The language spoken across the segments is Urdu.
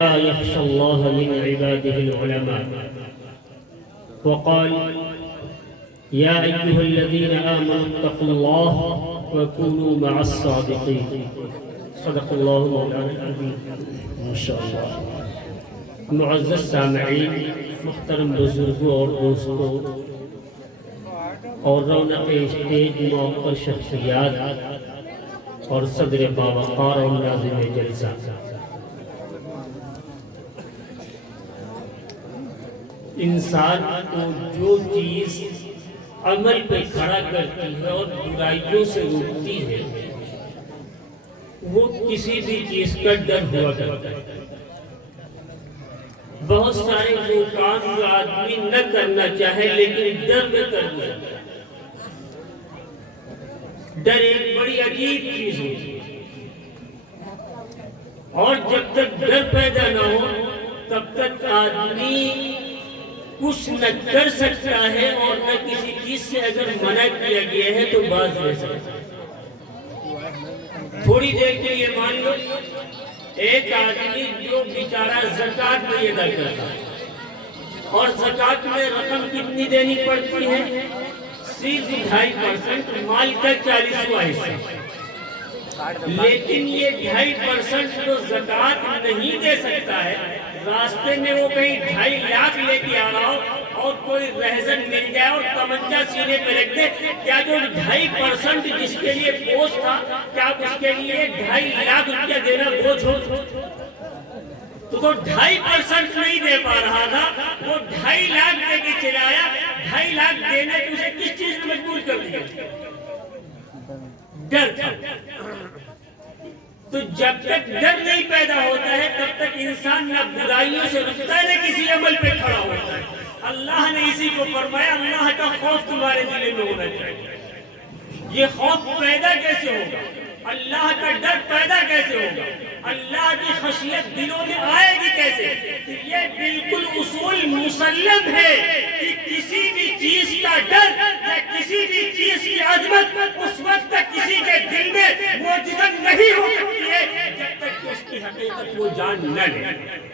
يخشى الله من عباده العلماء. وقال يا أيها الذين آمنوا اتقوا الله وكونوا مع الصادقين. صدق الله مولانا العظيم. ما شاء اللہ. معزز سامعین، محترم بزرگوں اور دوستوں اور رونق اسٹیج موقع شخصیات اور صدر باوقار اور ناظم جلسہ، انسان کو جو چیز عمل پہ کھڑا کرتی ہے اور برائیوں سے روکتی ہے وہ کسی بھی چیز کا ڈر ہوا کرتا ہے. بہت سارے وہ کام جو آدمی نہ کرنا چاہے لیکن ڈر میں کر لیا. ڈر ایک بڑی عجیب چیز ہوتی ہے، اور جب تک ڈر پیدا نہ ہو تب تک آدمی کچھ نہ کر سکتا ہے اور نہ کسی چیز سے اگر منع کیا گیا ہے تو باز رہ سکتا ہے. تھوڑی دیر کے لیے مان لو ایک آدمی جو بیچارہ زکوٰۃ نہیں ادا کرتا اور زکوٰۃ میں رقم کتنی دینی پڑتی ہے؟ صرف 2.5% مال کا 40واں حصہ. لیکن یہ 2.5% جو زکوٰۃ نہیں دے سکتا ہے، راستے میں وہ کہیں 2.5 لاکھ لے کے آ رہا ہو اور کوئی رہزن مل جائے اور تمنچا سینے پہ رکھ دے، کیا جو 2.5% جس کے لیے بوجھ تھا کیا اس کے لیے 2.5 لاکھ روپیہ دینا بوجھ ہو؟ تو 2.5% نہیں دے پا رہا تھا، وہ 2.5 لاکھ دے کے چلا آیا. 2.5 لاکھ دینے تو اسے کس چیز میں مجبور کر دیا؟ ڈر تھا. تو جب تک ڈر نہیں پیدا ہوتا ہے تب تک انسان نہ برائیوں سے رکتا ہے نہ کسی عمل پہ کھڑا ہوتا ہے. اللہ نے اسی کو فرمایا اللہ کا خوف تمہارے دل میں ہونا چاہیے. یہ خوف پیدا کیسے ہوگا؟ اللہ کا ڈر پیدا کیسے ہوگا؟ اللہ کی خشیت دلوں میں آئے گی کیسے؟ یہ بالکل اصول مسلم ہے کہ کسی بھی چیز کا ڈر یا کسی بھی چیز کی عظمت اس وقت تک کسی کے دل میں موجود نہیں ہو سکتی ہے جب تک کہ اس کی حقیقت وہ جان نہ لے.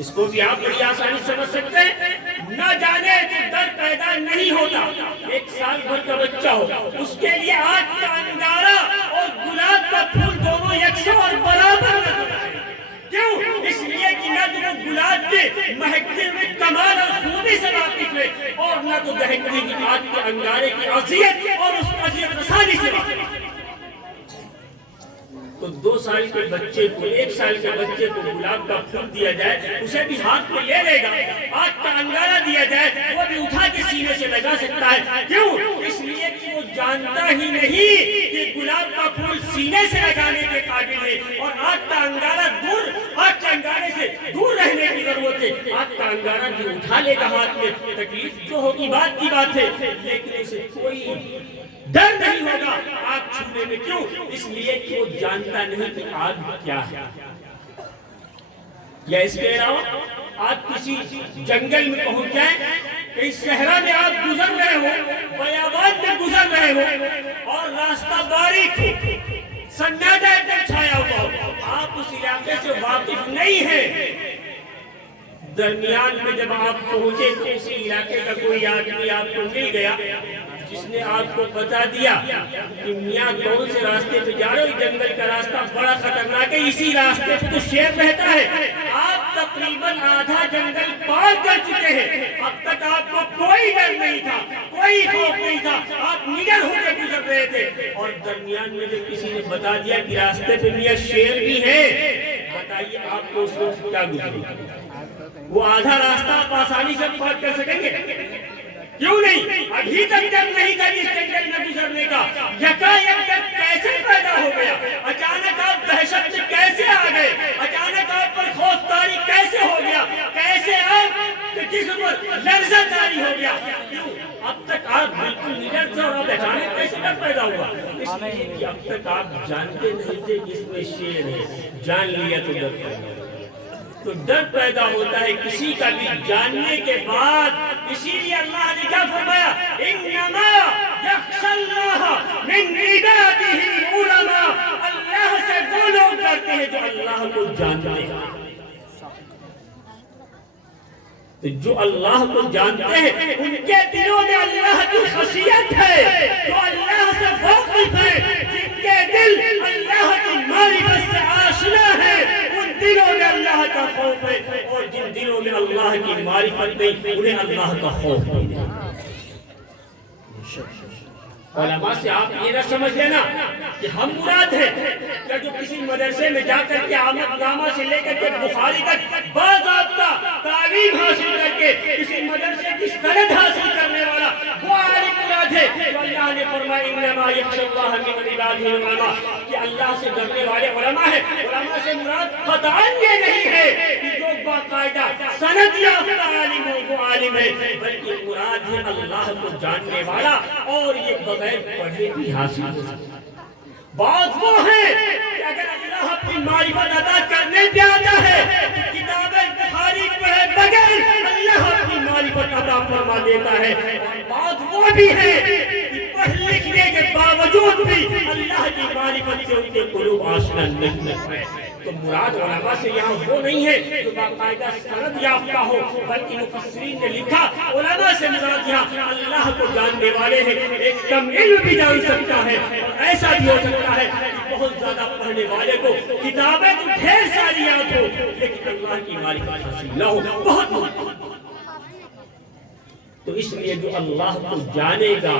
اس کو بھی آپ بڑی آسانی سمجھ سکتے ہیں. نہ جانے کہ ڈر پیدا نہیں ہوتا. 1 سال بھر کا بچہ ہو، اس کے لیے آگ کا انگارہ اور گلاب کا پھول دونوں یکساں اور برابر نظر آئے. کیوں؟ اس لیے کہ نہ تو وہ گلاب کے مہکتے ہوئے کمال اور خوبی سے واقف ہے اور نہ تو دہکتی ہوئی آگ کے انگارے کی اذیت اور اس اذیت رسانی سے واقف ہے. تو 2 سال کے بچے کو 1 سال کے بچے کو گلاب کا پھول دیا جائے اسے بھی ہاتھ میں لے لے گا. آگ کا انگارہ دیا جائے وہ بھی اٹھا کے سینے سے لگا سکتا ہے. کیوں؟ اس لیے کہ وہ جانتا ہی نہیں کہ گلاب کا پھول سینے سے لگانے کے قابل ہے اور آگ کا انگارہ آگ کے انگارے سے دور رہنے کی ضرورت ہے. آگ کا انگارہ بھی اٹھا لے گا ہاتھ میں، تکلیف جو ہوگی بات کی بات ہے، لیکن اسے کوئی ڈر نہیں ہوگا آگ چھونے میں. کیوں؟ اس لیے کہ وہ جانتا نہیں کہ آگ کیا ہے. یا اس کے علاوہ آپ کسی جنگل میں پہنچ جائیں، کہیں صحرا میں آپ گزر رہے ہو، بیابان میں گزر رہے ہو اور راستہ باریک ہو، سناٹا ایک چھایا ہوا ہو، آپ اس علاقے سے واقف نہیں ہیں. درمیان میں جب آپ پہنچے تو اسی علاقے کا کوئی آدمی آپ کو مل گیا جس نے آپ کو بتا دیا کہ میاں کون سے راستے پہ جا رہے ہو، جنگل کا راستہ بڑا خطرناک ہے، اسی راستے پہ تو شیر رہتا ہے. آپ تقریباً آدھا جنگل پار کر چکے ہیں، اب تک آپ کو کوئی ڈر نہیں تھا، کوئی خوف نہیں تھا، آپ نڈر ہو کے گزر رہے تھے اور درمیان میں جب کسی نے بتا دیا کہ راستے پہ میاں شیر بھی ہے، بتائیے آپ کو اس وقت کیا گزرے؟ وہ آدھا راستہ آپ آسانی سے پار کر سکیں گے؟ کیوں نہیں؟ ابھی تک ڈر نہیں تھا جس جنگل میں گزرنے کا، یکایک ڈر کیسے پیدا ہو گیا؟ اچانک آپ دہشت میں کیسے آ گئے؟ اچانک آپ پر خوف طاری کیسے ہو گیا؟ کیسے آپ کے جسم پر لرزہ طاری ہو گیا؟ کیوں؟ اب تک آپ بالکل نڈر تھے اور اب اچانک کیسے ڈر پیدا ہوا؟ اس لیے کہ اب تک آپ جانتے نہیں تھے جس میں شیر ہے، جان لیا تو ڈر پیدا ہوا. تو ڈر پیدا ہوتا ہے کسی کا بھی جاننے کے بعد. اسی لیے اللہ نے کیا فرمایا؟ انما یخشی اللہ من عبادہ العلماء. اللہ سے وہ لوگ ڈرتے ہیں جو اللہ کو جانتے ہیں. تو جو اللہ کو جانتے ہیں ان کے دلوں میں اللہ کی خشیت ہے، جو اللہ سے واقف ہے، جن کے دل اللہ کی معرفت سے آشنا ہے، ان دلوں میں اللہ کا خوف ہے، اور جن دلوں میں اللہ کی معرفت نہیں انہیں اللہ کا خوف نہیں۔ علماء سے آپ یہ نہ سمجھ لینا کہ ہم مراد ہیں کہ جو کسی مدرسے میں جا کر کے آمد نامہ سے لے کر کے بخاری تک باضابطہ تعلیم حاصل کر کے کسی مدرسے کی سند حاصل کرنے والا وہ عالم مراد ہے۔ تو اللہ نے فرمایا انما یخشی اللہ من عباده العلماء، کہ اللہ سے ڈرنے والے علماء ہیں۔ علماء سے مراد قطعاً یہ نہیں ہے کہ جو باقاعدہ سند یافتہ عالم ہو وہ عالم ہے، بلکہ مراد ہے اللہ کو جاننے والا، اور یہ بغیر پڑھے بھی حاصل ہو سکتا ہے۔ بعض وہ ہیں کہ اگر اللہ اپنی معرفت ادا کرنے پہ آتا ہے تو کتابیں بخاری پڑھے بغیر اللہ اپنی معرفت ادا فرما دیتا ہے، اور بعض وہ بھی ہیں کہ پڑھ لکھنے کے باوجود بھی اللہ کی معرفت سے ان کے قلوب آشنا نہیں ہے۔ تو مراد علماء سے یہاں وہ نہیں ہے جو باقاعدہ سند یافتہ ہو، بلکہ مفسرین نے لکھا علماء سے مراد یہاں اللہ کو جاننے والے ہیں۔ ایک کم علم بھی جان سکتا ہے، اور ایسا بھی ہو سکتا ہے کہ بہت زیادہ پڑھنے والے کو کتابیں تو ڈھیر ساری یاد ہو لیکن اللہ کی معرفت حاصل نہ ہو، بہت۔ تو اس لیے جو اللہ کو جانے گا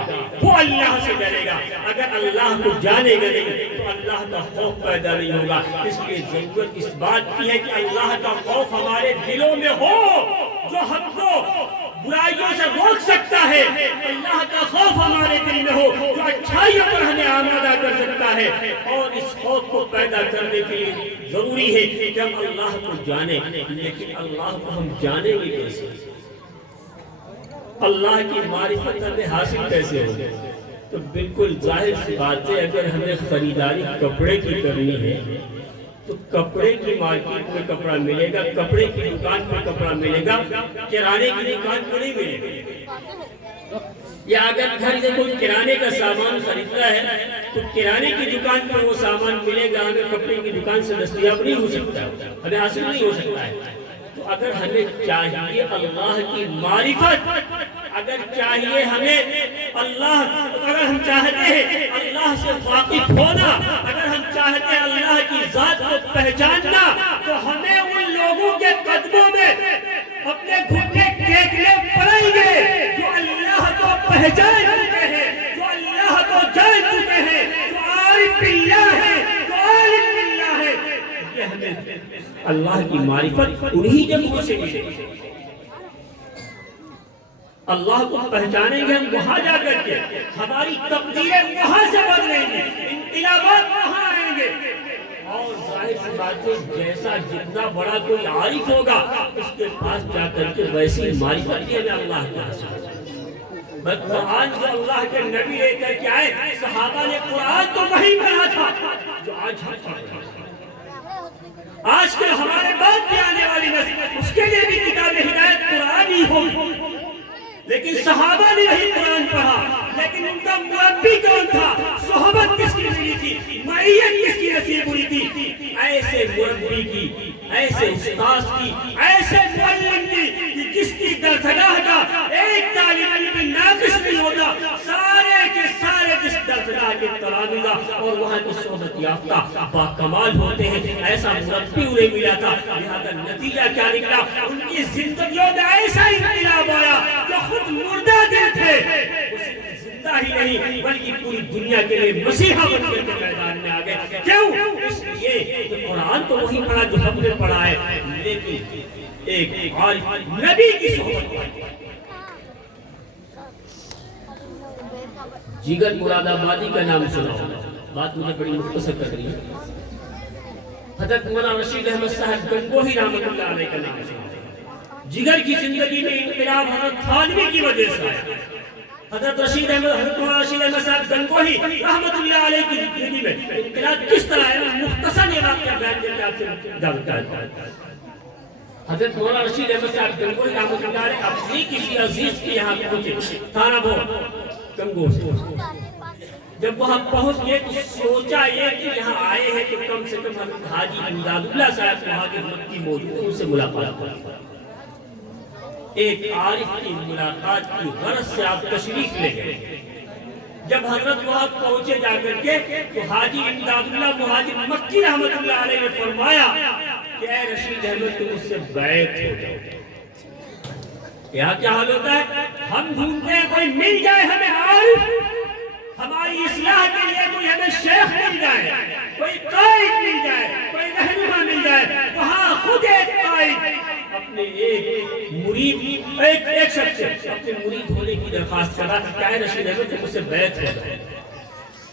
وہ اللہ سے ڈرے گا، اگر اللہ کو جانے گا نہیں تو اللہ کا خوف پیدا نہیں ہوگا۔ اس لیے ضرورت اس بات کی ہے کہ اللہ کا خوف ہمارے دلوں میں ہو، جو ہم کو برائیوں سے روک سکتا ہے۔ اللہ کا خوف ہمارے دل میں ہو جو اچھائیوں پر ہمیں آمادہ کر سکتا ہے، اور اس خوف کو پیدا کرنے کے لیے ضروری ہے کہ ہم اللہ کو جانیں۔ لیکن اللہ کو ہم جانیں گے کیسے؟ اللہ کی معرفت ہمیں حاصل کیسے ہو؟ تو بالکل ظاہر سی بات ہے، اگر ہمیں خریداری کپڑے کی کرنی ہے تو کپڑے کی مارکیٹ میں کپڑا ملے گا، کپڑے کی دکان میں کپڑا ملے گا، کرانے کی دکان پر نہیں ملے گا۔ یا اگر گھر سے کوئی کرانے کا سامان خریدتا ہے تو کرانے کی دکان پر وہ سامان ملے گا، ہمیں کپڑے کی دکان سے دستیاب نہیں ہو سکتا، ہمیں حاصل نہیں ہو سکتا ہے۔ تو اگر ہمیں چاہیے اللہ کی معرفت، اگر چاہیے ہمیں اللہ، اگر ہم چاہتے ہیں اللہ سے واقف ہونا، اگر ہم چاہتے ہیں اللہ کی ذات کو پہچاننا، تو ہمیں ان لوگوں کے قدموں میں اپنے گھٹنے ٹیکنے پڑیں گے جو اللہ کو پہچان چکے ہیں، جو اللہ کو جان چکے ہیں، جو عارف باللہ ہے، جو عالم باللہ ہے۔ یہ ہمیں اللہ کی معرفت انہی جگہوں سے ملے گی۔ اللہ کو پہچانیں گے ہم وہاں جا کر کے، ہماری تقدیریں وہاں سے بدلیں گے، انقلابات وہاں آئیں گے۔ اور ظاہر سی بات ہے جیسا جتنا بڑا کوئی عارف ہوگا اس کے پاس جا کر کے ویسی معرفت ہے اللہ کے حساب۔ قرآن جو اللہ کے نبی لے کر کے آئے، صحابہ نے قرآن تو وہی پڑھا تھا جو آج ہم پڑھ رہے ہیں۔ آج کل ہمارے بعد بھی آنے والی نسل اس کے لیے بھی کتاب ہدایت قرآن ہی ہوگی، لیکن صحابہ نے وہی قرآن پڑھا، لیکن ان کا مربی کون تھا؟ صحبت کس کی ملی تھی؟ معیت کس کی نصیب ہوئی تھی؟ ایسے مربی کی، ایسے استاذ کی، ایسے معلم کی کہ جس کی درسگاہ کا ایک طالب علم بھی ناقص نہیں ہوتا، سارے کے سارے جس درسگاہ کے تلامذہ اور وہاں کی صحبت یافتہ باکمال ہوتے ہیں، ایسا مربی انہیں ملا تھا۔ لہذا نتیجہ کیا نکلا؟ ان کی زندگیوں میں ایسا انقلاب آیا جو خود مردہ دل تھے وہ صرف زندہ ہی نہیں بلکہ پوری دنیا کے لیے مسیحا بن کر کے میدان میں آ گئے۔ کیوں؟ اس لیے کہ قرآن تو وہی پڑھا جو ہم نے پڑھا ہے، لیکن ایک عارف نبی کی صحبت پائی۔ جگر مراد آبادی کا نام سنا ہوگا، بات مجھے بڑی مختصر کر رہی ہے۔ حضرت مولانا رشید احمد صاحب گنگوہی رحمۃ اللہ علیہ کا نام سنا ہوگا۔ جگر کی زندگی میں انقلاب حضرت تھانوی کی وجہ سے آیا۔ حضرت رشید احمد صاحب گنگوہی رحمۃ اللہ علیہ کی زندگی میں انقلاب کس طرح ہے، مختصر یہ واقعہ بیان کرتے آپ سے جانتا ہے۔ حضرت مولانا رشید احمد صاحب گنگوہی رحمۃ اللہ علیہ اپنی کسی عزیز کے یہاں پہنچے، تھانہ بھور گنگو سے۔ جب وہاں پہنچ گئے تو سوچا یہ کہ یہاں آئے ہیں کہ کم سے کم حاجی امداد اللہ صاحب وہاں کے مکی موجود ہیں، ان سے ملاقات کریں۔ ایک عارف کی ملاقات کی غرض سے آپ تشریف لے گئے۔ جب حضرت وہاں پہنچے جا کر کے تو حاجی امداد اللہ مہاجر مکی رحمت اللہ علیہ نے فرمایا کہ اے رشید احمد تم اس سے بیعت ہو جاؤ۔ یہاں کیا حال ہوتا ہے؟ ہم ڈھونڈتے ہیں کوئی مل جائے ہمیں عارف، ہماری اصلاح کے لیے کوئی ہمیں شیخ مل جائے، کوئی قائد مل جائے، کوئی رہنما مل جائے۔ وہاں خود ایک قائد اپنے ایک مرید ایک شخص سے اپنے مرید ہونے کی درخواست کرا کہ اے رشید احمد تم اس سے بیعت ہو جاؤ۔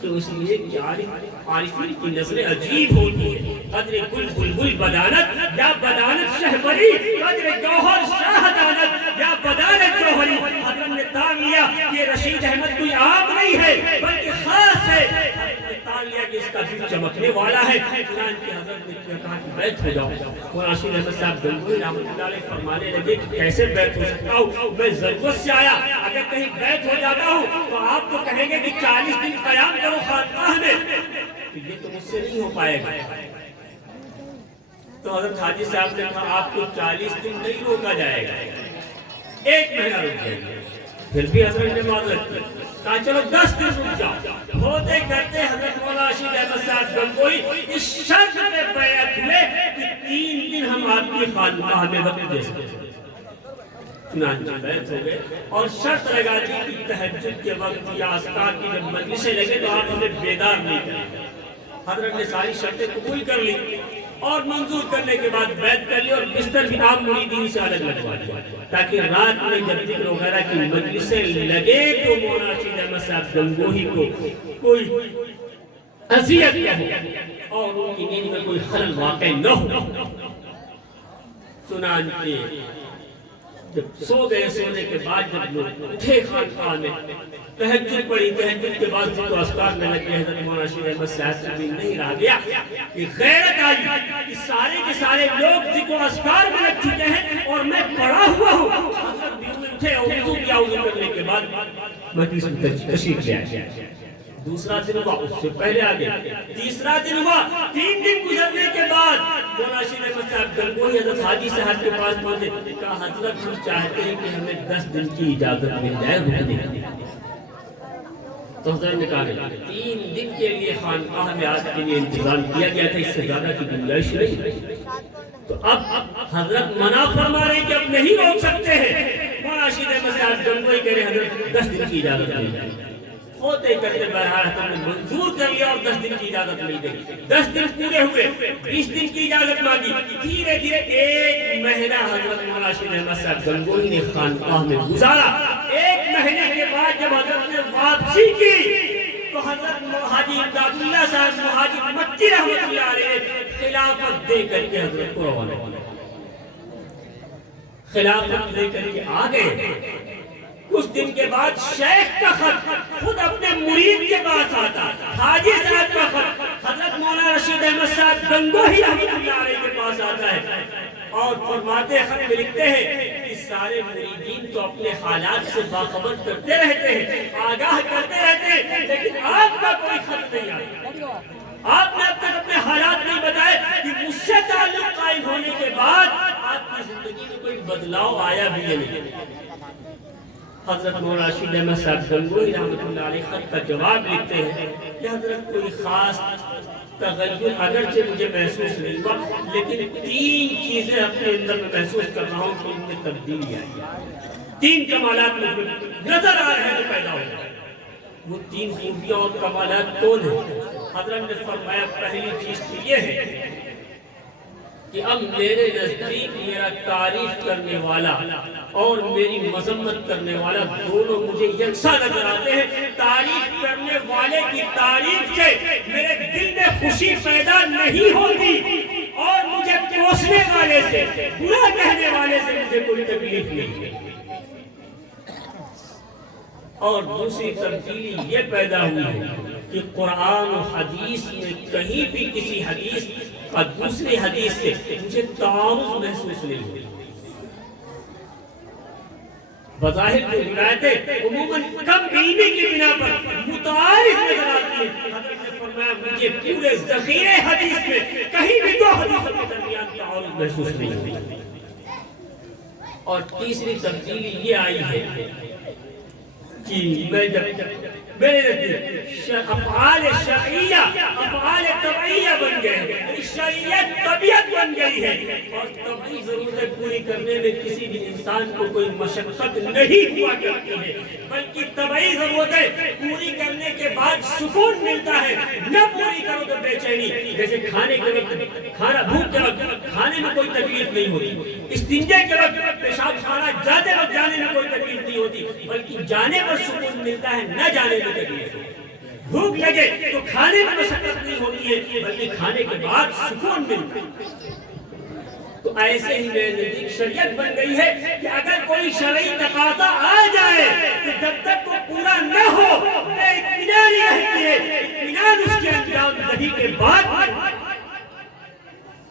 تو اس لیے کہ عارفین کی نظریں عجیب ہوتی ہیں۔ قدر گل بلبل بدانت یا بدانت شہبری، قدر جوہر شاہدانت یا بدانت جوہری۔ حضرت نے تان لیا کہ رشید احمد کوئی عام نہیں ہے بلکہ خاص ہے۔ حضرت نے تان لیا کہ اس کا دل چمکنے والا ہے۔ چنانچہ حضرت نے کہا کہ بیعت ہو جاؤ۔ اور رشید احمد صاحب گنگوئی رحمۃ اللہ علیہ فرمانے لگے کہ کیسے بیعت ہو سکتا ہوں، میں ضرورت سے آیا، اگر کہیں بیعت ہو جاتا ہوں تو آپ تو کہیں گے کہ 40 دن قیام کرو خانقاہ میں، تو یہ تو مجھ سے نہیں ہو پائے گا۔ تو حضرت حاجی صاحب نے کہا آپ کو 40 دن نہیں روکا جائے گا، 1 مہینہ رک جائے گا۔ پھر بھی حضرت نے معذرت کی، کہا چلو 10 دن رک جاؤ۔ ہوتے کرتے حضرت مولانا رشید احمد صاحب گنگوئی اس شرط میں بیعت ہوئے کہ 3 دن ہم آپ کی خانقاہ میں وقت دے سکتے ہیں۔ چنانچہ بیعت ہو گئے اور شرط لگا دی کہ تہجد کے وقت یا اذکار کی جب مجلسیں لگے تو آپ ہمیں بیدار نہیں کریں۔ حضرت نے ساری شرطیں قبول کر لی اور منظور کرنے کے بعد بیعت کر لی اور بستر بھی عام مریدین سے الگ لگوا دیا تاکہ رات میں جب ذکر وغیرہ کی مجلسیں لگے تو مولانا رشید احمد صاحب گنگوہی کو کوئی اذیت نہ ہو اور ان کی نیند میں کوئی خلل واقع نہ ہو۔ چنانچہ جب سو گئے، سونے کے بعد جب لوگ اٹھے خانقاہ میں، تہجد پڑھی، تہجد کے بعد ذکر و اذکار میں لگے، حضرت مولانا رشید احمد صاحب سے بھی نہیں رہا گیا کہ غیرت آئی کہ سارے کے سارے لوگ ذکر و اذکار میں لگ چکے ہیں اور میں پڑا ہوا ہوں۔ حضرت بھی اٹھے اور وضو کیا، وضو کرنے کے بعد مجلس میں تشریف لے آئے۔ دوسرا دن ہوا، اس سے پہلے آ گئے۔ تیسرا دن ہوا، 3 دن گزرنے کے بعد مولانا رشید احمد صاحب گنگوئی حضرت حاجی صاحب کے پاس پہنچے، کہا حضرت ہم چاہتے ہیں کہ ہمیں 10 دن کی اجازت مل جائے رکنے کی۔ تو حضرت نے کہا 3 دن کے لیے خانقاہ میں آج کے لیے انتظام کیا گیا تھا، اس سے زیادہ کی گنجائش نہیں۔ تو اب حضرت منع فرما رہے ہیں کہ اب نہیں روک سکتے ہیں۔ مولانا رشید احمد صاحب گنگوئی کہہ رہے حضرت 10 دن کی اجازت مل جائے۔ ہوتے کرتے بہرحال ہم نے منظور کر لیا اور 10 دن کی اجازت مل گئی۔ 10 دن پورے ہوئے، 20 دن کی اجازت مانگی، دھیرے دھیرے 1 مہینہ حضرت مولانا رشید احمد صاحب گنگوئی نے خانقاہ میں گزارا۔ 1 مہینے کے بعد جب حضرت نے واپسی کی تو حضرت حاجی امداد اللہ صاحب مہاجر مکی رحمت اللہ علیہ خلافت دے کر کے حضرت کو روانہ کیا۔ خلافت دے کر کے آ گئے۔ کچھ دن کے بعد شیخ کا خط خود اپنے مرید کے پاس آتا، حاجی صاحب کا خط حضرت مولانا رشید احمد صاحب گنگوہی رحمۃ اللہ علیہ کے پاس آتا ہے اور فرماتے خط میں لکھتے ہیں کہ سارے مریدین تو اپنے حالات سے باخبر کرتے رہتے ہیں، آگاہ کرتے رہتے ہیں، لیکن آپ کا کوئی خط نہیں آتا۔ آپ نے اب تک اپنے حالات نہیں بتائے کہ مجھ سے تعلق قائم ہونے کے بعد آپ کی زندگی میں کوئی بدلاؤ آیا بھی نہیں۔ حضرت مولانا رشید احمد صاحب گنگوہی رحمۃ اللہ علیہ خط کا جواب لکھتے ہیں کہ حضرت کوئی خاص تغیر اگرچہ مجھے محسوس نہیں ہوا، لیکن 3 چیزیں اپنے اندر میں محسوس کر رہا ہوں کہ ان میں تبدیلی آئی۔ 3 کمالات مجھے نظر آ رہے ہیں جو پیدا ہو گئے۔ وہ 3 خوبیاں اور کمالات کون ہیں؟ حضرت نے فرمایا پہلی چیز تو یہ ہے کہ اب میرے نزدیک میرا تعریف کرنے والا اور میری مذمت کرنے والا دونوں مجھے یکساں نظر آتے ہیں۔ تعریف کرنے والے کی تعریف سے میرے دل میں خوشی پیدا نہیں ہوتی اور مجھے کوسنے والے سے، برا کہنے والے سے مجھے کوئی تکلیف نہیں۔ اور دوسری تبدیلی یہ پیدا ہوئی ہے کہ قرآن و حدیث میں کہیں بھی کسی حدیث اور دوسری حدیث سے مجھے تعارض محسوس نہیں ہوئی۔ بظاہر جو روایتیں عموماً کم علمی کی بنا پر متعارف نظر آتی ہیں، حضرت نے فرمایا مجھے پورے ذخیرے حدیث میں کہیں بھی 2 حدیثوں کے درمیان تعارض محسوس نہیں ہوئی۔ اور تیسری تبدیلی یہ آئی ہے کہ میں جب میرے نزدیک افعال شرعیہ افعال طبعیہ بن گئے ہیں، شرعیت طبیعت بن گئی ہے، اور طبعی ضرورتیں پوری کرنے میں کسی بھی انسان کو کوئی مشقت نہیں ہوا کرتی ہے، بلکہ طبعی ضرورتیں پوری کرنے کے بعد سکون ملتا ہے، نہ پوری کرو تو بے چینی۔ جیسے کھانے کے وقت بھوک کے وقت کھانے میں کوئی تکلیف نہیں ہوتی، استنجے کے وقت پیشاب خانہ جاتے وقت جانے میں کوئی تکلیف نہیں ہوتی، بلکہ جانے پر سکون ملتا ہے، نہ جانے میں تکلیف ہوتی۔ بھوک لگے تو کھانے میں مشقت نہیں ہوتی ہے، بلکہ کھانے کے بعد سکون ملتا ہے۔ تو ایسے ہی میرے نزدیک شریعت بن گئی ہے کہ اگر کوئی شرعی تقاضا آ جائے تو جب تک وہ پورا نہ ہو اطمینان رہتی ہے، اطمینان اس کے انجام دہی کے بعد۔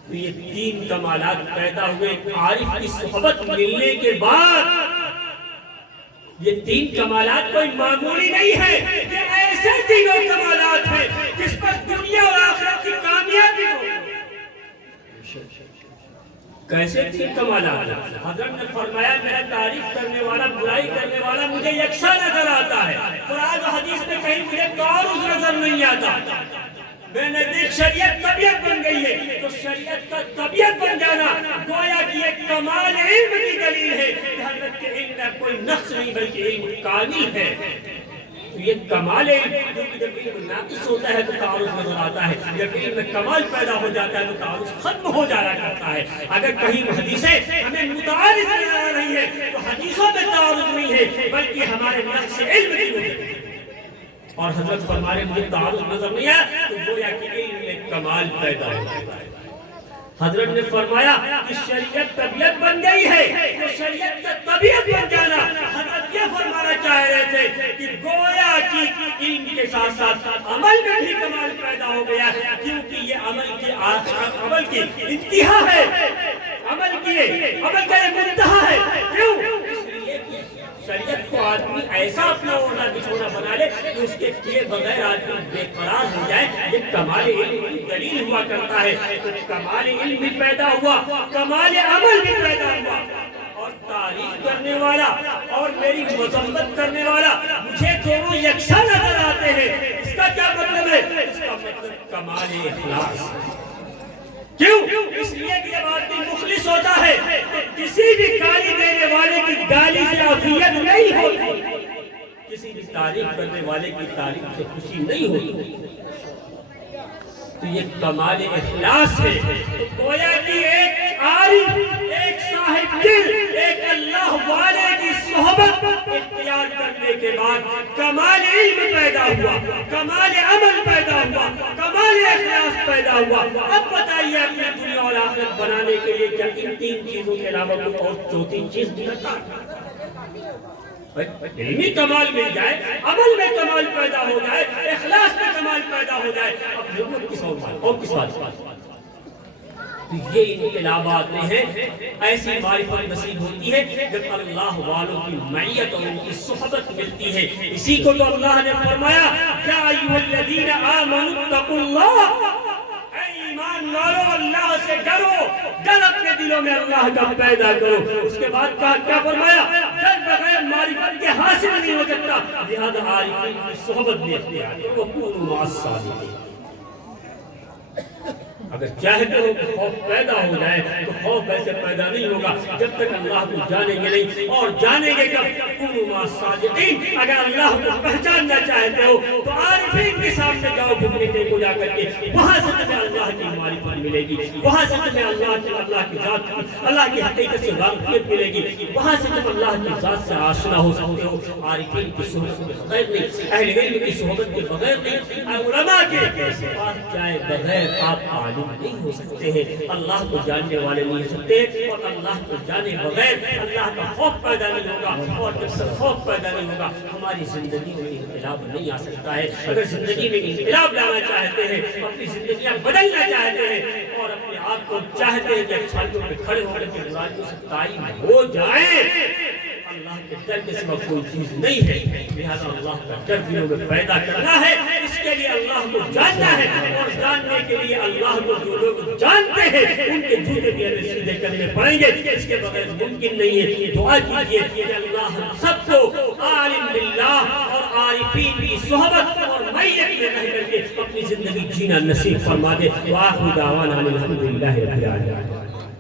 تو یہ تین کمالات پیدا ہوئے عارف کی صحبت ملنے کے بعد۔ یہ تین کمالات کوئی معمولی نہیں ہے، یہ ایسے تینوں کمالات ہیں جس پر دنیا اور آخرت کی کامیابی ہو۔ کیسے تین کمالات؟ حضرت نے فرمایا میرا تعریف کرنے والا برائی کرنے والا مجھے یکساں نظر آتا ہے، قرآن و حدیث میں کہیں مجھے تعارض نظر نہیں آتا۔ میں نے دیکھ شریعت طبیعت بن گئی ہے، تو شریعت کا طبیعت بن جانا گویا کہ ایک کمال علم کی دلیل ہے کہ حضرت کے علم میں کوئی نقص نہیں بلکہ علم کامل ہے۔ تو یہ کمال علم، کیونکہ جب علم ناقص ہوتا ہے تو تعارض نظر آتا ہے، جب علم میں کمال پیدا ہو جاتا ہے تو تعارض ختم ہو جایا کرتا ہے۔ اگر کہیں حدیثیں ہمیں متعارض نظر آ رہی ہیں تو حدیثوں میں تعارض نہیں ہے بلکہ ہمارے نقص علم کی وجہ سے۔ اور حضرت فرمانے مجھے تعارض نظر نہیں آیا تو گویا کہ علم میں کمال پیدا ہو جاتا ہے۔ حضرت نے فرمایا کہ شریعت طبیعت بن گئی ہے، تو شریعت کا طبیعت بن جانا حضرت یہ فرمانا چاہ رہے تھے کہ گویا کہ علم کے ساتھ ساتھ عمل میں بھی کمال پیدا ہو گیا ہے، کیونکہ یہ عمل کی انتہا ہے، عمل کا یہ منتہا ہے۔ کیوں؟ شریعت کو آدمی ایسا اپنا اوڑھنا بچھونا بنا لے کہ اس کے کیے بغیر آدمی بے قرار ہو جائے، یہ کمال علم کی دلیل ہوا کرتا ہے۔ تو کمال علم بھی پیدا ہوا، کمال عمل بھی پیدا ہوا، اور تعریف کرنے والا اور میری مذمت کرنے والا مجھے دونوں یکساں نظر آتے ہیں۔ اس کا کیا مطلب ہے؟ اس کا مطلب کمال اخلاص۔ کیوں؟ اس لیے کہ جب آدمی مخلص ہوتا ہے تو کسی بھی گالی دینے والے کی گالی سے اذیت نہیں ہوتی، کسی بھی تعریف کرنے والے کی تعریف سے خوشی نہیں ہوتی۔ تو یہ کمال اخلاص ہے۔ گویا کہ ایک عارف، ایک صاحب دل، ایک اللہ والے کی صحبت اختیار کرنے کے بعد کمال علم پیدا ہوا، کمال عمل پیدا ہوا، کمال اخلاص پیدا ہوا۔ اب بتائیے اپنی دنیا اور آخرت بنانے کے لیے کیا ان تین چیزوں کے علاوہ کوئی اور چوتھی چیز بھی رکھا؟ علمی کمال مل جائے، عمل میں کمال پیدا ہو جائے، اخلاص میں کمال پیدا ہو جائے، اب ضرورت کس اور کس بات؟ تو یہ انقلابات میں ہیں، ایسی معرفت نصیب ہوتی ہے جب اللہ والوں کی معیت اور ان کی صحبت ملتی ہے۔ اسی کو تو اللہ نے فرمایا یا ایھا الذین آمنوا اتقوا اللہ، اے ایمان والو اللہ سے ڈرو، ڈر اپنے دلوں میں اللہ کا پیدا کرو۔ اس کے بعد کیا فرمایا؟ ڈر بغیر معرفت کے حاصل نہیں ہو سکتا، لہذا عارفین کی صحبت بھی اختیار کرو، وکونوا مع الصادقین۔ اگر چاہتے ہو کہ خوف پیدا ہو جائے تو خوف ایسے پیدا نہیں ہوگا جب تک اللہ کو جانیں گے نہیں، اور جانیں گے کب؟ کونوا مع الصادقین۔ اگر اللہ کو پہچاننا چاہتے ہو تو عارفین کے سامنے جاؤ، گھٹنے ٹیکو جا کر کے، وہاں سے تمہیں اللہ کی معرفت ملے گی، وہاں سے تمہیں اللہ کی ذات کی، اللہ کی حقیقت سے واقفیت ملے گی، وہاں سے تم اللہ کی ذات سے آشنا ہو سکتے ہو۔ عارفین کی صحبت کے بغیر نہیں، اہل علم کی صحبت کے بغیر نہیں، علماء کے پاس جائے بغیر آپ عالم نہیں ہو سکتے ہیں، اللہ کو جاننے والے نہیں ہو سکتے، اور اللہ کو جانے بغیر اللہ کا خوف پیدا نہیں ہوگا، اور جب سے خوف پیدا نہیں ہوگا ہماری زندگی میں انقلاب نہیں آ سکتا ہے۔ اگر زندگی میں انقلاب لانا چاہتے ہیں، اپنی زندگیاں بدلنا چاہتے ہیں، اور اپنے آپ کو چاہتے ہیں کہ اچھائیوں پہ کھڑے ہو کر کے برائیوں سے قائم ہو جائیں، اللہ اللہ کے ڈر کے سوا کوئی چیز نہیں ہے، لہذا اللہ کا ڈر دلوں میں پیدا کرنا ہے، اس کے لیے اللہ کو جاننا ہے، اور جاننے کے لیے اللہ کو جو لوگ جانتے ہیں ان کے جوتے بھی ہمیں سیدھے کرنے پڑیں گے، اس کے بغیر ممکن نہیں ہے۔ دعا کیجیے کہ اللہ ہم سب کو عالم باللہ اور عارفین کی صحبت اور میت میں رہ کر کے اپنی زندگی جینا نصیب فرما دے۔ وآخر دعوانا الحمدللہ رب العالمین۔